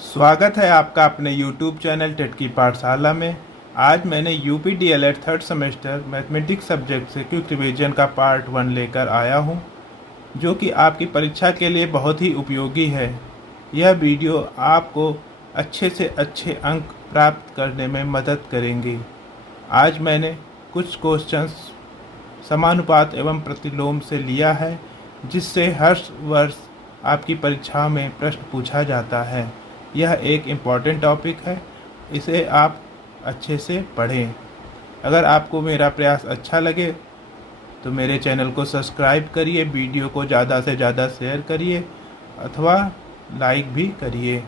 स्वागत है आपका अपने YouTube चैनल टेट की पाठशाला में। आज मैंने UP DElEd third semester mathematics subject से क्विक रिवीजन का पार्ट 1 लेकर आया हूं, जो कि आपकी परीक्षा के लिए बहुत ही उपयोगी है। यह वीडियो आपको अच्छे से अच्छे अंक प्राप्त करने में मदद करेंगी। आज मैंने कुछ क्वेश्चंस समानुपात एवं प्रतिलोम से लिया है, जिससे हर वर्ष आपकी परीक्षा में प्रश्न पूछा जाता है। यह एक इम्पॉर्टेंट टॉपिक है, इसे आप अच्छे से पढ़ें। अगर आपको मेरा प्रयास अच्छा लगे तो मेरे चैनल को सब्सक्राइब करिए, वीडियो को ज़्यादा से ज़्यादा शेयर करिए अथवा लाइक भी करिए।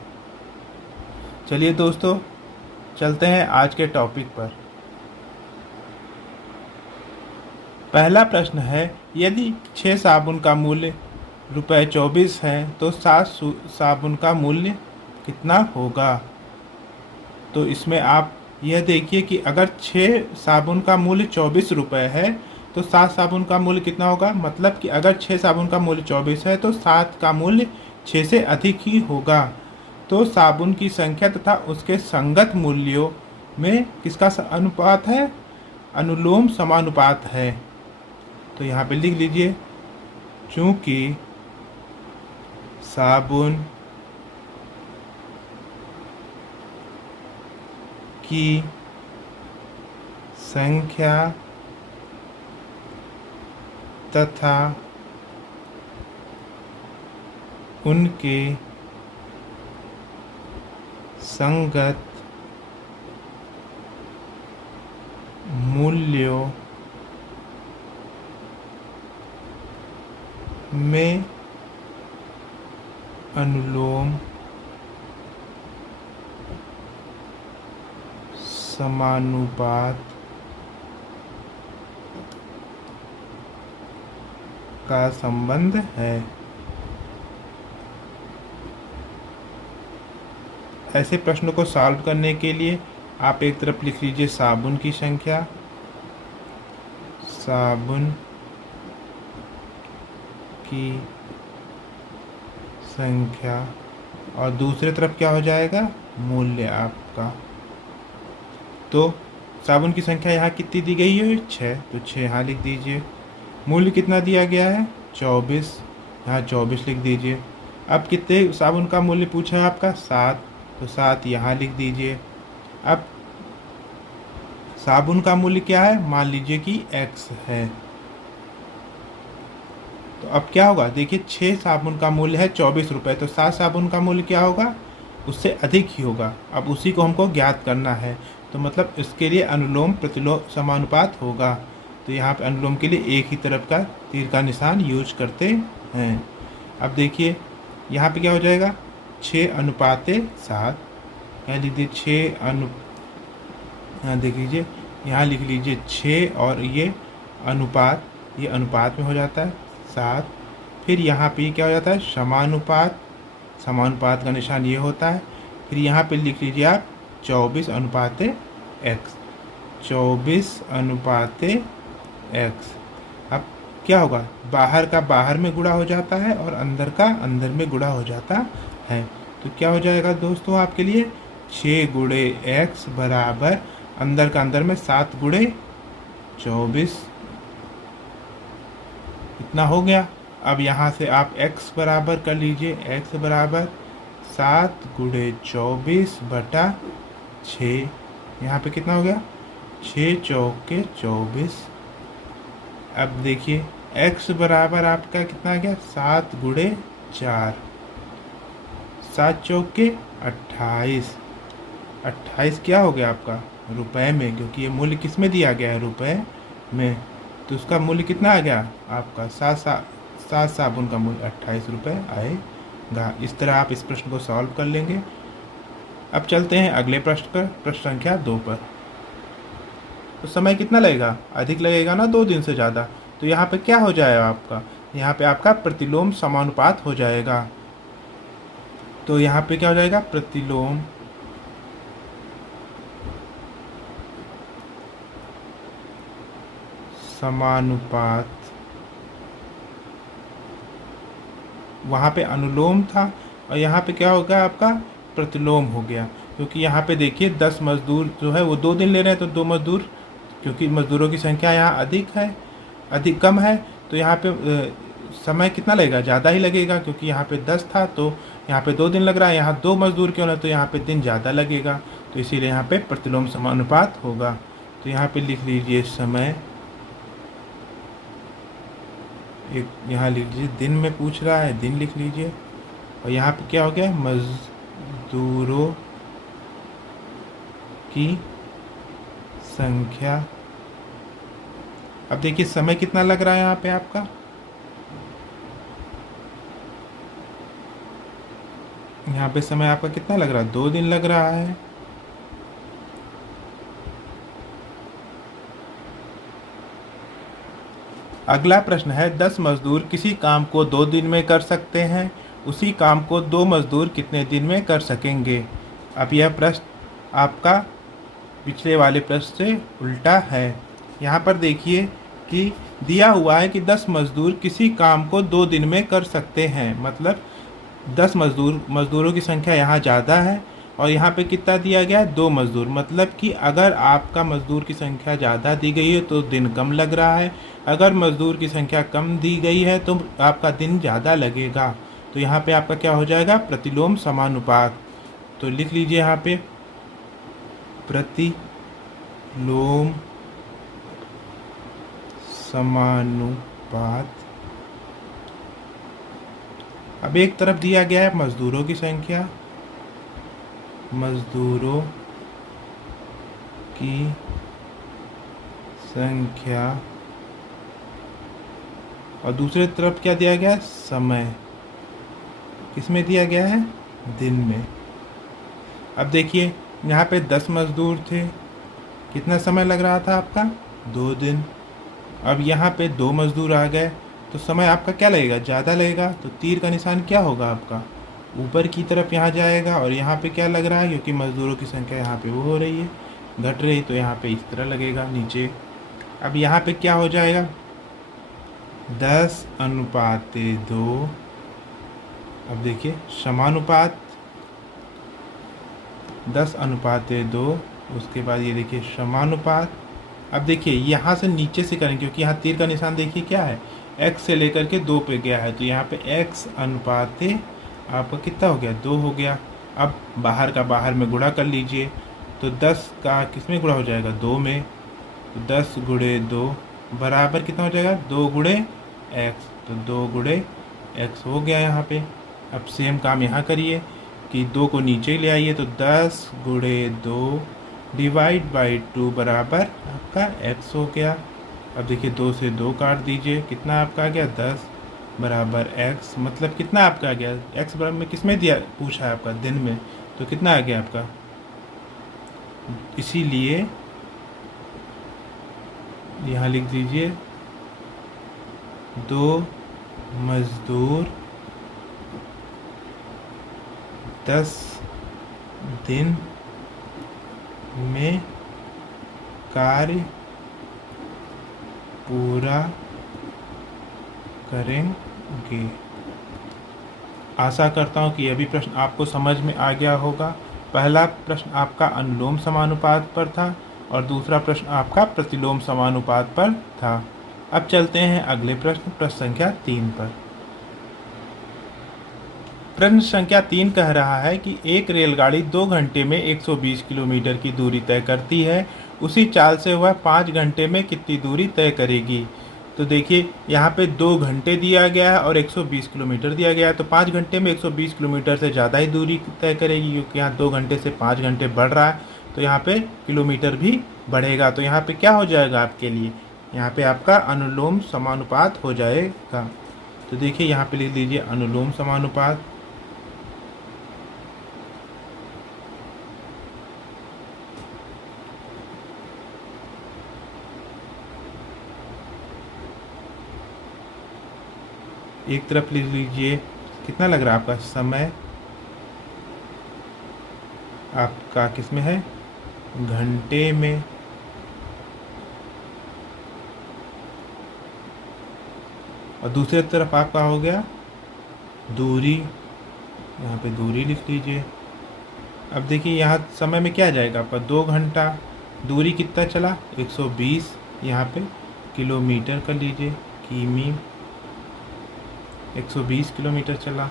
चलिए दोस्तों, चलते हैं आज के टॉपिक पर। पहला प्रश्न है, यदि 6 साबुन का मूल्य ₹24 है तो 7 साबुन का मूल्य कितना होगा। तो इसमें आप यह देखिए कि अगर 6 साबुन का मूल्य 24 रुपये है तो 7 साबुन का मूल्य कितना होगा। मतलब कि अगर 6 साबुन का मूल्य 24 है तो 7 का मूल्य 6 से अधिक ही होगा। तो साबुन की संख्या तथा उसके संगत मूल्यों में किसका अनुपात है, अनुलोम समानुपात है। तो यहाँ पे लिख लीजिए, चूंकि साबुन की संख्या तथा उनके संगत मूल्यों में अनुलोम समानुपात का संबंध है। ऐसे प्रश्नों को सॉल्व करने के लिए आप एक तरफ लिख लीजिए साबुन की संख्या, साबुन की संख्या, और दूसरी तरफ क्या हो जाएगा, मूल्य आपका। तो साबुन की संख्या यहाँ कितनी दी गई है, 6, तो 6 यहाँ लिख दीजिए। मूल्य कितना दिया गया है, 24, यहाँ 24 लिख दीजिए। अब कितने साबुन का मूल्य पूछा है आपका, 7, तो 7 यहाँ लिख दीजिए। अब साबुन का मूल्य क्या है, मान लीजिए कि x है। तो अब क्या होगा, देखिए 6 साबुन का मूल्य है 24 रुपये, तो 7 साबुन का मूल्य क्या होगा, उससे अधिक ही होगा। अब उसी को हमको ज्ञात करना है, तो मतलब इसके लिए अनुलोम प्रतिलोम समानुपात होगा। तो यहाँ पे अनुलोम के लिए एक ही तरफ का तीर का निशान यूज करते हैं। अब देखिए यहाँ पे क्या हो जाएगा, 6:7, यहाँ लिख दीजिए 6 यहाँ देख लीजिए, यहाँ लिख लीजिए 6 और ये अनुपात, ये अनुपात में हो जाता है 7। फिर यहाँ पे क्या हो जाता है, समानुपात, समानुपात का निशान ये होता है। फिर यहाँ पे लिख लीजिए आप 24:x, 24:x। अब क्या होगा, बाहर का बाहर में गुणा हो जाता है और अंदर का अंदर में गुणा हो जाता है। तो क्या हो जाएगा दोस्तों आपके लिए, 6x बराबर अंदर का अंदर में 7×24, इतना हो गया। अब यहाँ से आप x बराबर कर लीजिए, x बराबर 7×24/6। यहाँ पे कितना हो गया, 6 चौके 24। अब देखिए x बराबर आपका कितना आ गया, 7×4, 7 चौके 28, 28 क्या हो गया आपका, रुपए में, क्योंकि ये मूल्य किस में दिया गया है, रुपए में। तो उसका मूल्य कितना आ गया आपका, 7 साबुन का मूल्य 28 रुपये आएगा। इस तरह आप इस प्रश्न को सॉल्व कर लेंगे। अब चलते हैं अगले प्रश्न पर, प्रश्न संख्या 2 पर। तो समय कितना लगेगा, अधिक लगेगा ना, 2 दिन से ज़्यादा। तो यहाँ पे क्या हो जाएगा आपका, यहाँ पे आपका प्रतिलोम समानुपात हो जाएगा। तो यहाँ पे क्या हो जाएगा, प्रतिलोम समानुपात, वहाँ पे अनुलोम था और यहाँ पे क्या होगा आपका प्रतिलोम हो गया, क्योंकि यहाँ पे देखिए 10 मज़दूर जो है वो 2 दिन ले रहे हैं, तो 2 मज़दूर, क्योंकि मज़दूरों की संख्या यहाँ अधिक कम है, तो यहाँ पे समय कितना लगेगा, ज़्यादा ही लगेगा, क्योंकि यहाँ पे 10 था तो यहाँ पे 2 दिन लग रहा है, यहाँ 2 मज़दूर क्यों ना, तो यहाँ पे दिन ज़्यादा लगेगा, तो इसीलिए यहाँ पे प्रतिलोम समानुपात होगा। तो यहाँ पे लिख लीजिए समय, एक यहाँ लिख लीजिए दिन में पूछ रहा है, दिन लिख लीजिए, और यहाँ पे क्या हो गया, मज़दूरों की संख्या। अब देखिए समय कितना लग रहा है यहाँ पे आपका, यहाँ पे समय आपका कितना लग रहा है, 2 दिन लग रहा है। अगला प्रश्न है, 10 मजदूर किसी काम को 2 दिन में कर सकते हैं, उसी काम को 2 मजदूर कितने दिन में कर सकेंगे। अब यह प्रश्न आपका पिछले वाले प्रश्न से उल्टा है। यहाँ पर देखिए कि दिया हुआ है कि 10 मजदूर किसी काम को 2 दिन में कर सकते हैं, मतलब 10 मजदूरों की संख्या यहाँ ज़्यादा है, और यहाँ पे कितना दिया गया है, 2 मज़दूर, मतलब कि अगर आपका मज़दूर की संख्या ज़्यादा दी गई है तो दिन कम लग रहा है, अगर मज़दूर की संख्या कम दी गई है तो आपका दिन ज़्यादा लगेगा। तो यहाँ पे आपका क्या हो जाएगा, प्रतिलोम समानुपात। तो लिख लीजिए यहाँ पे प्रतिलोम समानुपात। अब एक तरफ दिया गया है मज़दूरों की संख्या, मज़दूरों की संख्या, और दूसरी तरफ क्या दिया गया है, समय। किसमें दिया गया है, दिन में। अब देखिए यहाँ पे 10 मज़दूर थे, कितना समय लग रहा था आपका, 2 दिन। अब यहाँ पे 2 मज़दूर आ गए तो समय आपका क्या लगेगा, ज़्यादा लगेगा, तो तीर का निशान क्या होगा आपका, ऊपर की तरफ यहाँ जाएगा, और यहाँ पे क्या लग रहा है, क्योंकि मज़दूरों की संख्या यहाँ पे वो हो रही है, घट रही, तो यहाँ पे इस तरह लगेगा नीचे। अब यहाँ पे क्या हो जाएगा, 10:2। अब देखिए समानुपात 10:2, उसके बाद ये देखिए समानुपात। अब देखिए यहाँ से नीचे से करें, क्योंकि यहाँ तीर का निशान देखिए क्या है, x से लेकर के 2 पे गया है, तो यहाँ पे x अनुपात आपका कितना हो गया, 2 हो गया। अब बाहर का बाहर में गुणा कर लीजिए, तो 10 का किस में गुणा हो जाएगा, 2 में, तो 10 गुणे 2 बराबर कितना हो जाएगा, 2 गुणे x, तो 2 गुणे x हो गया यहाँ पे। अब सेम काम यहाँ करिए कि 2 को नीचे ले आइए, तो 10 गुणे 2 डिवाइड बाई 2 बराबर आपका x हो गया। अब देखिए 2 से 2 काट दीजिए, कितना आपका आ गया, 10 बराबर x, मतलब कितना आपका आ गया, x बराबर में किस में दिया पूछा है आपका, दिन में, तो कितना आ गया आपका। इसीलिए यहाँ लिख दीजिए 2 मज़दूर 10 दिन में कार्य पूरा करेंगे। आशा करता हूँ कि यह भी प्रश्न आपको समझ में आ गया होगा। पहला प्रश्न आपका अनुलोम समानुपात पर था और दूसरा प्रश्न आपका प्रतिलोम समानुपात पर था। अब चलते हैं अगले प्रश्न संख्या 3 पर। प्रश्न संख्या 3 कह रहा है कि एक रेलगाड़ी 2 घंटे में 120 किलोमीटर की दूरी तय करती है, उसी चाल से वह 5 घंटे में कितनी दूरी तय करेगी। तो देखिए यहाँ पे 2 घंटे दिया गया है और 120 किलोमीटर दिया गया है, तो 5 घंटे में 120 किलोमीटर से ज़्यादा ही दूरी तय करेगी, क्योंकि यहाँ 2 घंटे से 5 घंटे बढ़ रहा है, तो यहाँ पे किलोमीटर भी बढ़ेगा। तो यहाँ पे क्या हो जाएगा आपके लिए, यहाँ पे आपका अनुलोम समानुपात हो जाएगा। तो देखिए यहाँ पे लिख लीजिए अनुलोम समानुपात। एक तरफ लिख लीजिए कितना लग रहा है आपका समय, आपका किस में है, घंटे में, और दूसरी तरफ आपका हो गया दूरी, यहाँ पे दूरी लिख लीजिए अब देखिए यहाँ समय में क्या जाएगा आपका 2 घंटा, दूरी कितना चला 120, यहाँ पे किलोमीटर कर लीजिए, किमी 120 किलोमीटर चला।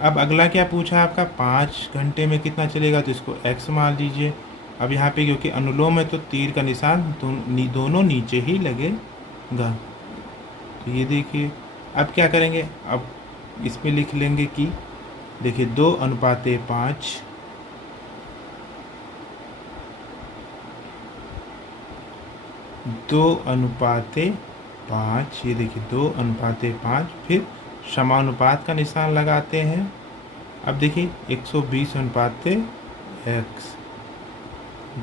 अब अगला क्या पूछा आपका 5 घंटे में कितना चलेगा, तो इसको x मान लीजिए। अब यहाँ पे क्योंकि अनुलोम है तो तीर का निशान दोनों नीचे ही लगेगा। तो ये देखिए अब क्या करेंगे, अब इसमें लिख लेंगे कि देखिए 2:5, 2:5, ये देखिए 2:5, फिर समानुपात का निशान लगाते हैं। अब देखिए 120:x,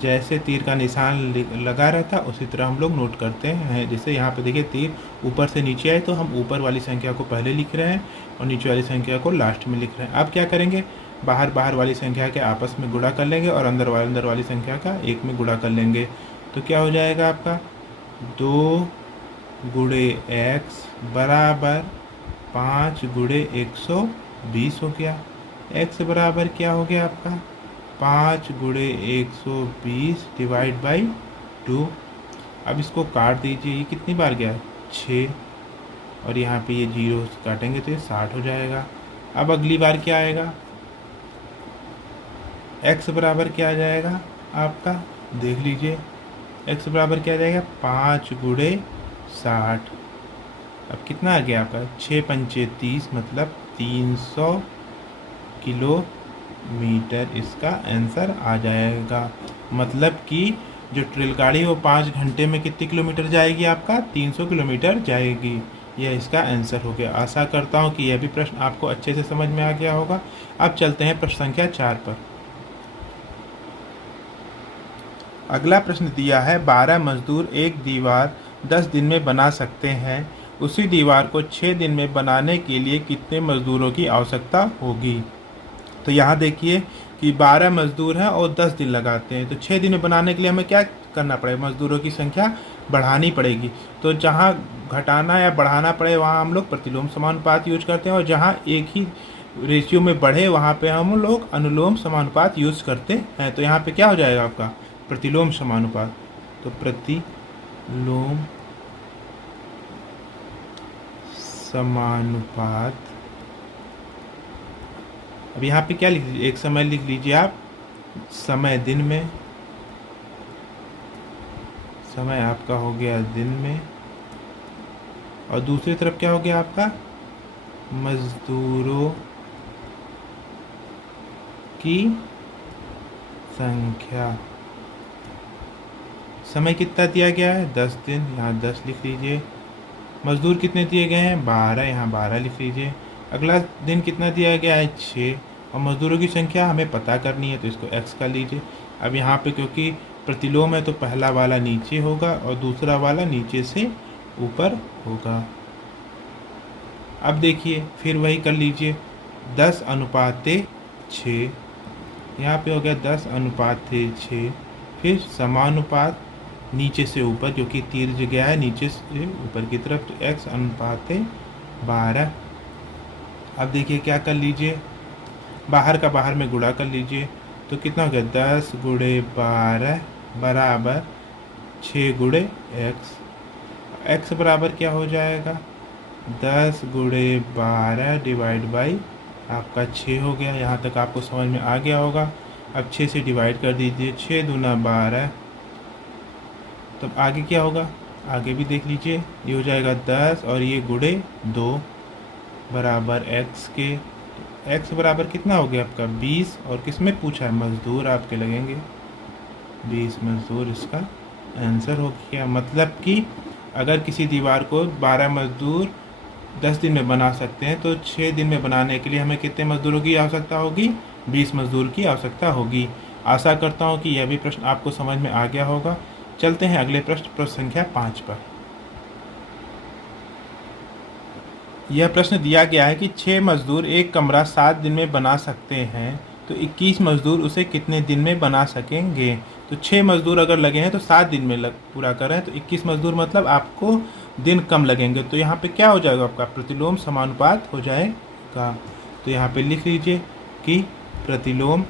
जैसे तीर का निशान लगा रहता उसी तरह हम लोग नोट करते हैं। जैसे यहाँ पे देखिए तीर ऊपर से नीचे आए तो हम ऊपर वाली संख्या को पहले लिख रहे हैं और नीचे वाली संख्या को लास्ट में लिख रहे हैं। अब क्या करेंगे, बाहर वाली संख्या के आपस में गुणा कर लेंगे और अंदर वाली संख्या का एक में गुणा कर लेंगे। तो क्या हो जाएगा आपका 2 गुणे x बराबर 5 गुणे 120 हो गया। x बराबर क्या हो गया आपका 5 गुणे 120 डिवाइड बाई 2। अब इसको काट दीजिए, ये कितनी बार गया 6, और यहाँ पे ये 0 काटेंगे तो ये 60 हो जाएगा। अब अगली बार क्या आएगा, x बराबर क्या आ जाएगा आपका, देख लीजिए x बराबर क्या आ जाएगा 5 गुणे 60। अब कितना आ गया आपका 6 पंचे 30, मतलब 300 किलोमीटर इसका आंसर आ जाएगा। मतलब कि जो ट्रेलगाड़ी है वो 5 घंटे में कितने किलोमीटर जाएगी आपका 300 किलोमीटर जाएगी। यह इसका आंसर हो गया। आशा करता हूँ कि यह भी प्रश्न आपको अच्छे से समझ में आ गया होगा। अब चलते हैं प्रश्न संख्या 4 पर। अगला प्रश्न दिया है 12 मजदूर एक दीवार 10 दिन में बना सकते हैं, उसी दीवार को 6 दिन में बनाने के लिए कितने मजदूरों की आवश्यकता होगी। तो यहाँ देखिए कि 12 मजदूर हैं और 10 दिन लगाते हैं, तो 6 दिन में बनाने के लिए हमें क्या करना पड़ेगा, मजदूरों की संख्या बढ़ानी पड़ेगी। तो जहाँ घटाना या बढ़ाना पड़े वहाँ हम लोग प्रतिलोम समानुपात यूज करते हैं, और जहाँ एक ही रेशियो में बढ़े वहाँ पे हम लोग अनुलोम समानुपात यूज करते हैं। तो यहाँ पे क्या हो जाएगा आपका प्रतिलोम समानुपात। तो प्रतिलोम समानुपात। अब यहाँ पे क्या लिख लीजिए, एक समय लिख लीजिए आप, समय दिन में, समय आपका हो गया दिन में, और दूसरी तरफ क्या हो गया आपका मजदूरों की संख्या। समय कितना दिया गया है 10 दिन, यहाँ 10 लिख लीजिए। मजदूर कितने दिए गए हैं 12, यहाँ 12 लिख लीजिए। अगला दिन कितना दिया गया है 6, और मजदूरों की संख्या हमें पता करनी है तो इसको x कर लीजिए। अब यहाँ पे क्योंकि प्रतिलोम है तो पहला वाला नीचे होगा और दूसरा वाला नीचे से ऊपर होगा। अब देखिए फिर वही कर लीजिए 10:6, यहाँ पे हो गया 10:6, फिर समानुपात नीचे से ऊपर, क्योंकि तीर जो गया है नीचे से ऊपर की तरफ, तो x:12। अब देखिए क्या कर लीजिए, बाहर का बाहर में गुणा कर लीजिए, तो कितना हो गया 10 गुणे 12 बराबर 6 गुणे x। x बराबर क्या हो जाएगा 10 गुणे 12 डिवाइड बाई आपका 6 हो गया। यहाँ तक आपको समझ में आ गया होगा। अब 6 से डिवाइड कर दीजिए, 6 दूना 12। तब आगे क्या होगा, आगे भी देख लीजिए, ये हो जाएगा 10 और ये गुणे 2 बराबर x के। x बराबर कितना हो गया आपका 20, और किस में पूछा है मजदूर आपके लगेंगे 20 मजदूर, इसका आंसर हो गया। मतलब कि अगर किसी दीवार को 12 मजदूर 10 दिन में बना सकते हैं तो 6 दिन में बनाने के लिए हमें कितने मजदूरों की आवश्यकता होगी 20 मजदूर की आवश्यकता होगी। आशा करता हूँ कि यह भी प्रश्न आपको समझ में आ गया होगा। चलते हैं अगले प्रश्न संख्या 5 पर। यह प्रश्न दिया गया है कि 6 मजदूर एक कमरा 7 दिन में बना सकते हैं, तो 21 मजदूर उसे कितने दिन में बना सकेंगे। तो 6 मजदूर अगर लगे हैं तो 7 दिन में पूरा कर रहे हैं, तो 21 मजदूर मतलब आपको दिन कम लगेंगे। तो यहाँ पे क्या हो जाएगा आपका प्रतिलोम समानुपात हो जाएगा। तो यहाँ पे लिख लीजिए कि प्रतिलोम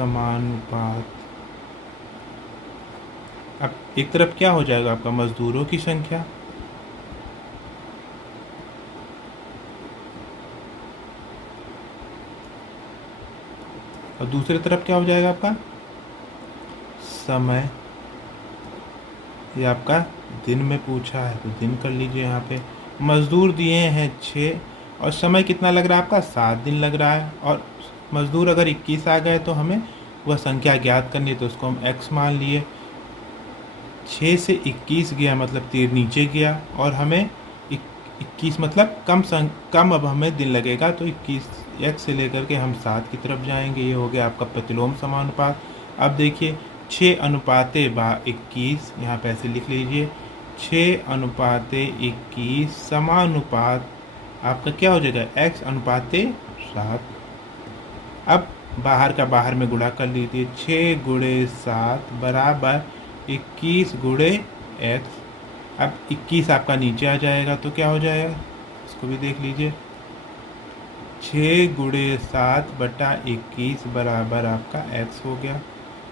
समानुपात। अब एक तरफ क्या हो जाएगा आपका मजदूरों की संख्या, और दूसरी तरफ क्या हो जाएगा आपका समय। ये आपका दिन में पूछा है तो दिन कर लीजिए। यहाँ पे मजदूर दिए हैं 6 और समय कितना लग रहा है आपका 7 दिन लग रहा है, और मजदूर अगर 21 आ गए तो हमें वह संख्या ज्ञात करनी है, तो उसको हम x मान लिए। 6 से 21 गया मतलब तीर नीचे गया, और हमें 21 मतलब कम अब हमें दिन लगेगा, तो 21 x से लेकर के हम 7 की तरफ जाएंगे। ये हो गया आपका प्रतिलोम समानुपात। अब देखिए 6:21, यहाँ पे ऐसे लिख लीजिए 6:21 समानुपात आपका क्या हो जाएगा x/7। अब बाहर का बाहर में गुणा कर लीजिए, 6 × 7 बराबर 21 × x। अब 21 आपका नीचे आ जाएगा तो क्या हो जाएगा, इसको भी देख लीजिए, 6 × 7 बटा 21 बराबर आपका x हो गया।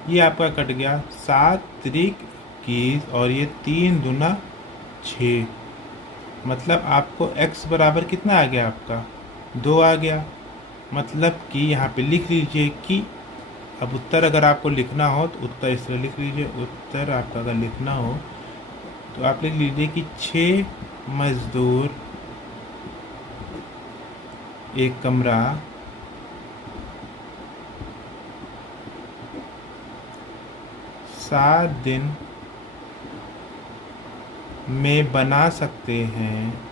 ये आपका कट गया 7 त्रिक 21 और ये 3 दूना 6, मतलब आपको x बराबर कितना आ गया आपका 2 आ गया। मतलब कि यहाँ पे लिख लीजिए कि अब उत्तर अगर आपको लिखना हो तो उत्तर इस तरह लिख लीजिए। उत्तर आपका अगर लिखना हो तो आप लिख लीजिए कि 6 मजदूर एक कमरा सात दिन में बना सकते हैं।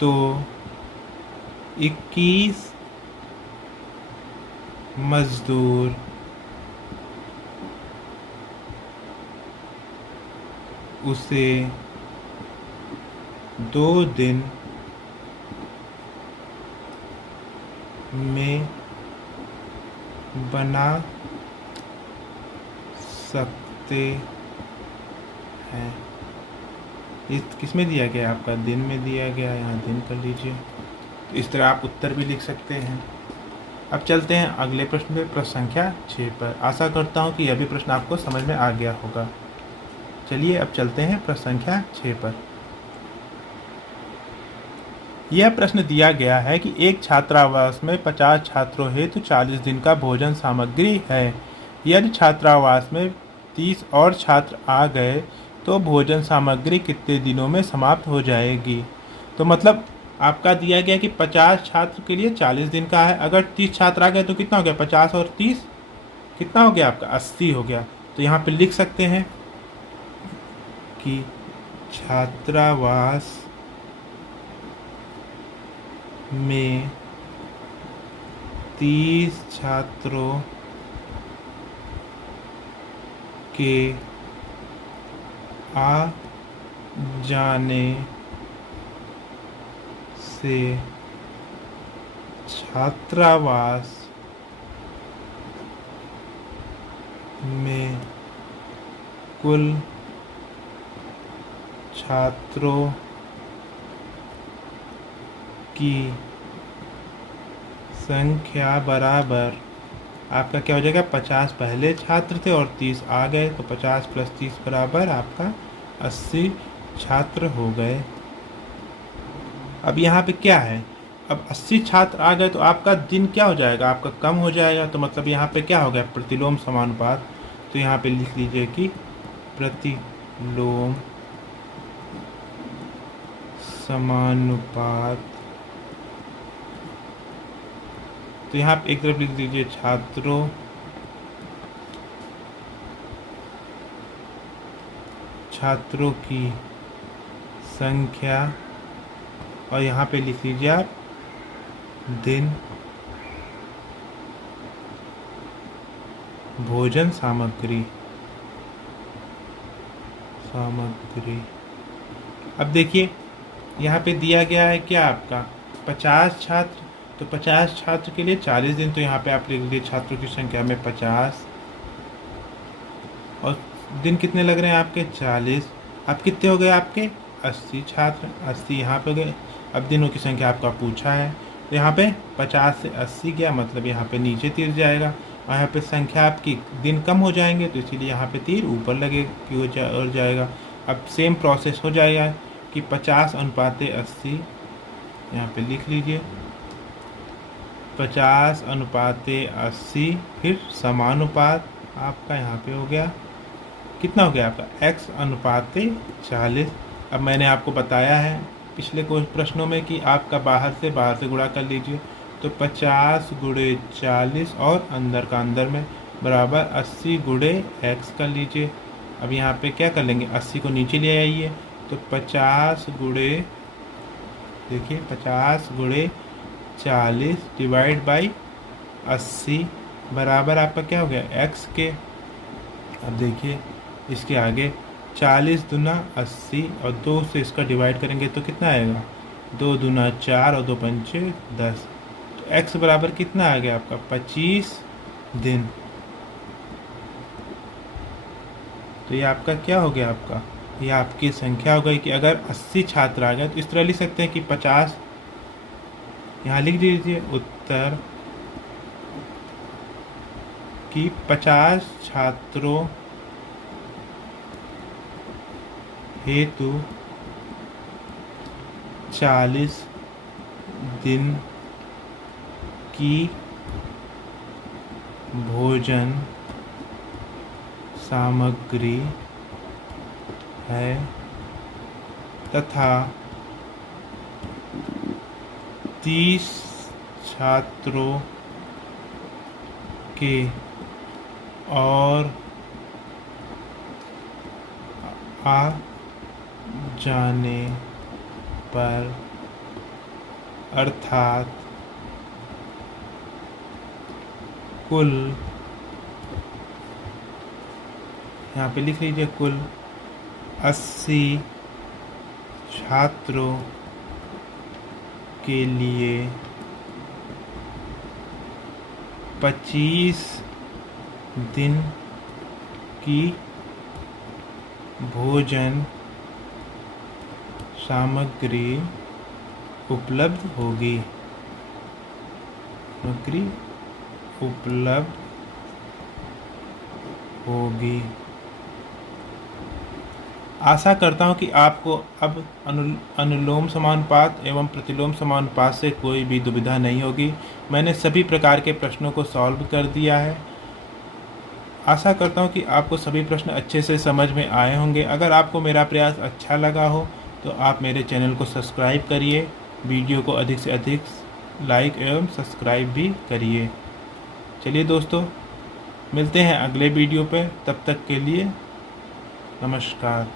तो 21 मजदूर उसे 2 दिन में बना सकते हैं। इस किस में दिया गया आपका दिन में दिया गया, यहाँ दिन कर लीजिए। तो इस तरह आप उत्तर भी लिख सकते हैं। अब चलते हैं अगले प्रश्न पे, प्रश्न संख्या 6 पर। आशा करता हूँ कि यह भी प्रश्न आपको समझ में आ गया होगा। चलिए अब चलते हैं प्रश्न संख्या 6 पर। यह प्रश्न दिया गया है कि एक छात्रावास में 50 छात्रों हेतु 40 दिन का भोजन सामग्री है। यदि छात्रावास में 30 और छात्र आ गए तो भोजन सामग्री कितने दिनों में समाप्त हो जाएगी। तो मतलब आपका दिया गया कि 50 छात्र के लिए 40 दिन का है। अगर 30 छात्र आ गए तो कितना हो गया, 50 और 30 कितना हो गया आपका 80 हो गया। तो यहाँ पे लिख सकते हैं कि छात्रावास में 30 छात्रों के आ जाने से छात्रावास में कुल छात्रों की संख्या बराबर आपका क्या हो जाएगा, 50 पहले छात्र थे और 30 आ गए तो 50 + 30 बराबर आपका 80 छात्र हो गए। अब यहाँ पे क्या है, अब 80 छात्र आ गए तो आपका दिन क्या हो जाएगा, आपका कम हो जाएगा। तो मतलब यहाँ पे क्या हो गया, प्रतिलोम समानुपात। तो यहाँ पे लिख लीजिए कि प्रतिलोम समानुपात। तो यहाँ पे एक तरफ लिख दीजिए छात्रों की संख्या, और यहाँ पे लिख लीजिए आप दिन भोजन सामग्री। अब देखिए यहाँ पे दिया गया है क्या आपका 50 छात्र, तो 50 छात्र के लिए 40 दिन। तो यहाँ पे आप लिख लीजिए छात्रों की संख्या में 50 और दिन कितने लग रहे हैं आपके 40। अब कितने हो गए आपके 80 छात्र, 80 यहाँ पे हो गए। अब दिनों की संख्या आपका पूछा है, तो यहाँ पे 50 से 80 गया, मतलब यहाँ पे नीचे तीर जाएगा, और यहाँ पे संख्या आपकी दिन कम हो जाएंगे तो इसीलिए यहाँ पे तीर ऊपर लगे की और जाएगा। अब सेम प्रोसेस हो जाएगा कि 50/80, यहाँ पे लिख लीजिए 50/80, फिर समानुपात आपका यहाँ पे हो गया, कितना हो गया आपका x/40। अब मैंने आपको बताया है पिछले कुछ प्रश्नों में कि आपका बाहर से गुणा कर लीजिए, तो 50 × 40 और अंदर का अंदर में बराबर 80 × x कर लीजिए। अब यहाँ पे क्या कर लेंगे, 80 को नीचे ले आइए, तो 50 × देखिए 50 × 40 डिवाइड बाई 80 बराबर आपका क्या हो गया x के। अब देखिए इसके आगे 40 दूना 80 और 2 से इसका डिवाइड करेंगे तो कितना आएगा, 2 दूना 4 और 2 पंचे 10। तो x बराबर कितना आ गया आपका 25 दिन। तो ये आपका क्या हो गया, आपका ये आपकी संख्या हो गई कि अगर 80 छात्र आ गए तो इस तरह लिख सकते हैं कि 50, यहाँ लिख दीजिए उत्तर कि 50 छात्रों हेतु 40 दिन की भोजन सामग्री है तथा 30 छात्रों के और आ जाने पर अर्थात कुल, यहाँ पे लिख लीजिए कुल 80 छात्रों के लिए 25 दिन की भोजन सामग्री उपलब्ध होगी, आशा करता हूँ कि आपको अब अनुलोम समानुपात एवं प्रतिलोम समानुपात से कोई भी दुविधा नहीं होगी। मैंने सभी प्रकार के प्रश्नों को सॉल्व कर दिया है। आशा करता हूँ कि आपको सभी प्रश्न अच्छे से समझ में आए होंगे। अगर आपको मेरा प्रयास अच्छा लगा हो तो आप मेरे चैनल को सब्सक्राइब करिए, वीडियो को अधिक से अधिक लाइक एवं सब्सक्राइब भी करिए। चलिए दोस्तों, मिलते हैं अगले वीडियो पे, तब तक के लिए नमस्कार।